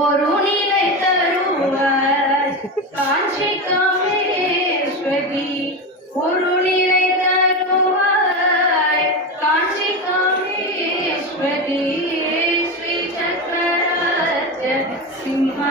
ஒரு நிலை தருவார். காஞ்சி காமேஸ்வரி ஒரு நிலை தருவார் காஞ்சி காமேஸ்வரி ஸ்ரீ சக்கராஜ சிம்மாசனேஸ்வரி.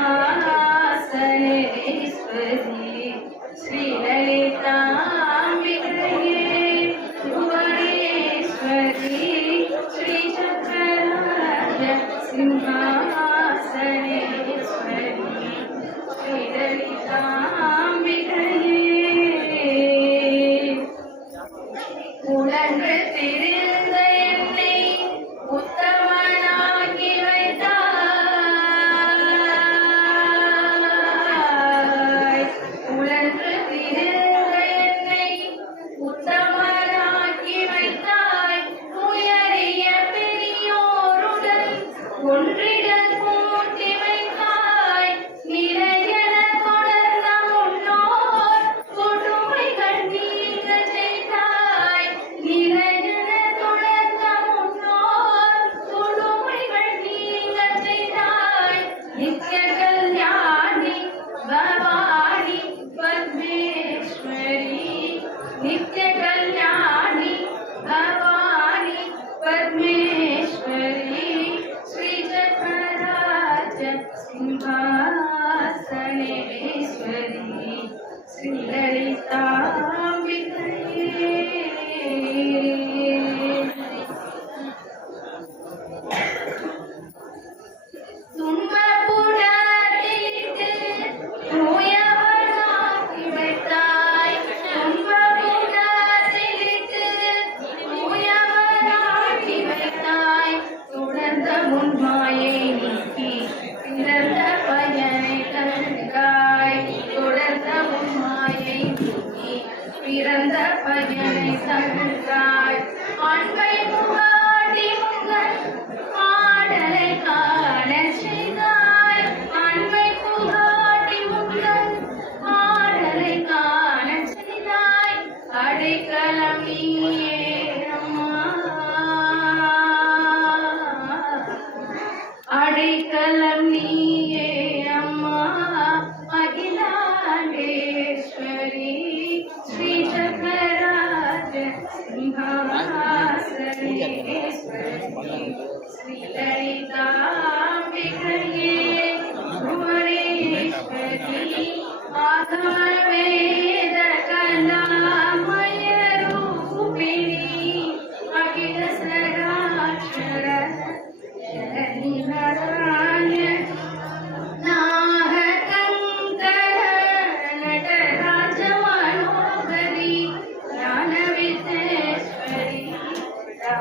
சிந்தரித்தார் பிறந்த பையனை தழுத்தாய் ஆண்கள் புகாட்டி உங்கள் ஆடலை காண செய்தாய். ஆண்கள் புகாட்டி உங்கள் ஆடலை காண செய்தாய். அடைக்கலம் நீயே. श्रीललिताम्बिकये भुवनेश्वरी माधवे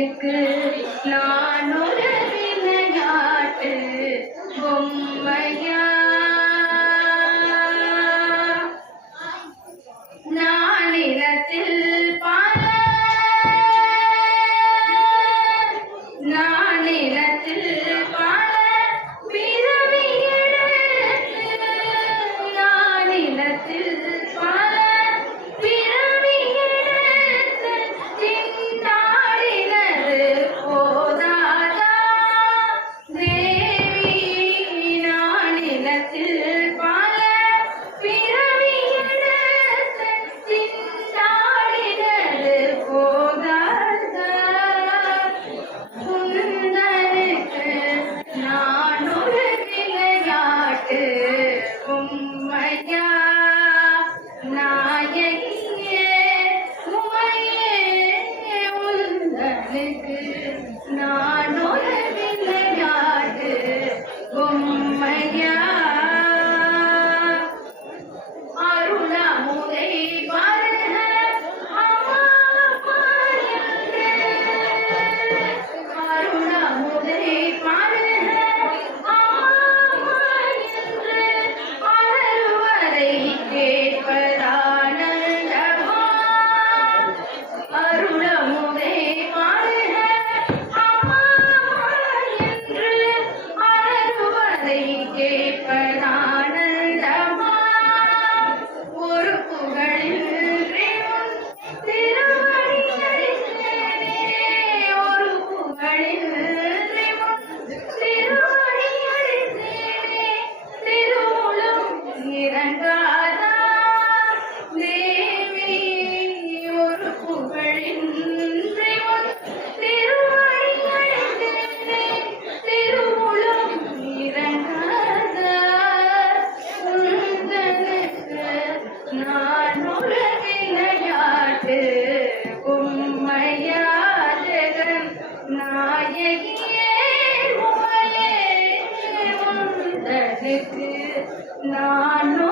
உந்தனுக்கு நான் உந்தனுக்கு నాలో